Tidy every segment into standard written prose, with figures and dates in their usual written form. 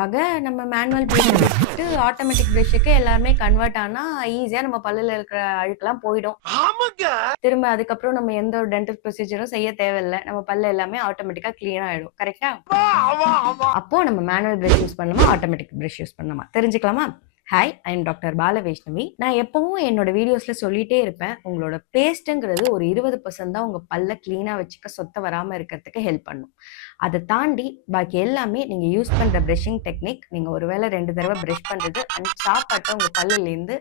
ஆக நம்ம manual brush விட்டுட்டு ஆட்டோமேட்டிக் பிரஷ்ஷுக்கு எல்லாருமே கன்வெர்ட் ஆனா ஈஸியா நம்ம பல்லுல இருக்கிற அழுக்கெல்லாம் போயிடும். திரும்ப அதுக்கப்புறம் நம்ம எந்த ஒரு டென்டல் ப்ரொசீஜரும் செய்ய தேவையில்ல. நம்ம பல்லு எல்லாமே ஆட்டோமேட்டிக்கா கிளீன் ஆயிடும். கரெக்ட்டா? அப்போ நம்ம மேனுவல் பிரஷ் யூஸ் பண்ணலாமா? ஆட்டோமேட்டிக் பிரஷ் யூஸ் பண்ணலாமா? தெரிஞ்சுக்கலாமா? Hi, I am doctor Balavaishnavi. நான் எப்பவும் என்னோட வீடியோஸ்ல சொல்லிட்டே இருப்பேன். உங்களோட பேஸ்ட்ங்கிறது ஒரு 20% தான் உங்க பல்ல கிளீனா வச்சுக்க, சொத்த வராம இருக்கிறதுக்கு ஹெல்ப் பண்ணும். அத தாண்டி பாக்கி எல்லாமே நீங்க யூஸ் பண்ற பிரஷிங் டெக்னிக், நீங்க ஒரு வேளை 2 தடவ பிரஷ் பண்றது அண்ட் சாப்பாட்ட உங்க பல்லுலேருந்து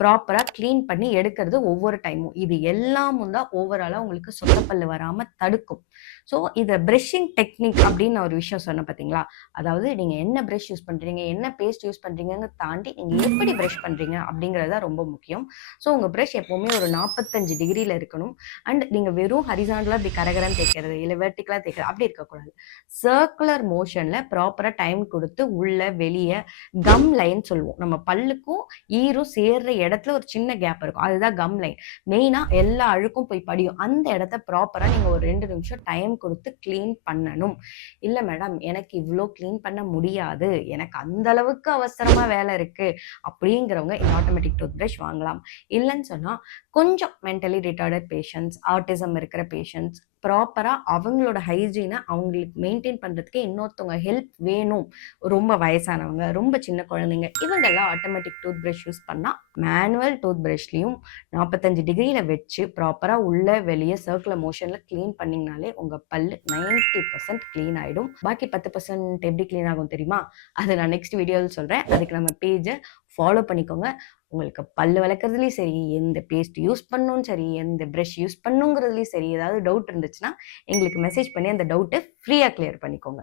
ப்ராப்பரா கிளீன் பண்ணி எடுக்கிறது ஒவ்வொரு டைமும். இது எல்லாமும் தான் ஓவராலா உங்களுக்கு சொத்த பல்லு வராம தடுக்கும். ஸோ இத பிரஷிங் டெக்னிக் அப்படின்னு நான் ஒரு விஷயம் சொன்னேன் பார்த்தீங்களா? அதாவது நீங்க என்ன பிரஷ் யூஸ் பண்றீங்க, என்ன பேஸ்ட் யூஸ் பண்றீங்கன்னு தாண்டி நீங்க எப்படி பிரஷ் பண்றீங்க அப்படிங்கிறது தான் ரொம்ப முக்கியம். ஸோ உங்க பிரஷ் எப்பவுமே ஒரு 45 டிகிரில இருக்கணும். அண்ட் நீங்க வெறும் ஹரிசாண்டலா இப்படி கரகரன்னு தேய்க்கிறது, இல்ல வெர்டிகலா தேய்க்கிறது அப்படி இருக்கக்கூடாது. சர்க்குலர் மோஷன்ல ப்ராப்பரா டைம் குடுத்து உள்ள, வெளிய கம் லைன் சொல்லுவோம். நம்ம பல்லுக்கும் ஈரும் சேர்ற இடத்துல ஒரு சின்ன கேப் இருக்கும். அதுதான் கம் லைன். மெயினா எல்லா அழுக்கும் போய் படியும். அந்த இடத்த ப்ராப்பரா நீங்க ஒரு 2 நிமிஷம் டைம் கொடுத்து கிளீன் பண்ணணும். இல்ல மேடம் எனக்கு இவ்ளோ கிளீன் பண்ண முடியாது. எனக்கு அந்த அளவுக்கு அவசரமா வேலை இருக்கு. அப்படிங்கிறவங்க இந்த ஆட்டோமேட்டிக் டூத் பிரஷ் வாங்கலாம். இல்லன்னு சொன்னா கொஞ்சம் மென்டலி ரிட்டார்டட் பேஷண்ட்ஸ், ஆட்டிசம் இருக்கிற பேஷண்ட்ஸ் ப்ராப்பரா அவங்களோட ஹைஜீன அவங்களுக்கு மெயின்டெயின் பண்றதுக்கு இன்னொருத்தவங்க ஹெல்ப் வேணும். ரொம்ப வயசானவங்க, ரொம்ப சின்ன குழந்தைங்க இவங்கெல்லாம் ஆட்டோமேட்டிக் டூத் பிரஷ் யூஸ் பண்ணா மேனுவல் டூத் பிரஷ்லயும் 45 டிகிரியில வச்சு ப்ராப்பரா உள்ள வெளிய சர்க்குலர் மோஷன்ல கிளீன் பண்ணீங்கனாலே உங்க பல்லு 90% கிளீன் ஆயிடும். பாக்கி 10% எப்படி கிளீன் ஆகும் தெரியுமா? அத நான் நெக்ஸ்ட் வீடியோல சொல்றேன். அதுக்கு நம்ம பேஜ ஃபாலோ பண்ணிக்கோங்க. உங்களுக்கு பல்லு விளக்குறதுலயும் சரி, எந்த பேஸ்ட் யூஸ் பண்ணணும் சரி, எந்த பிரஷ் யூஸ் பண்ணணுங்கிறதுலயும் சரி, ஏதாவது டவுட் இருந்துச்சுன்னா எங்களுக்கு மெசேஜ் பண்ணி அந்த டவுட்ட ஃப்ரீயா கிளியர் பண்ணிக்கோங்க.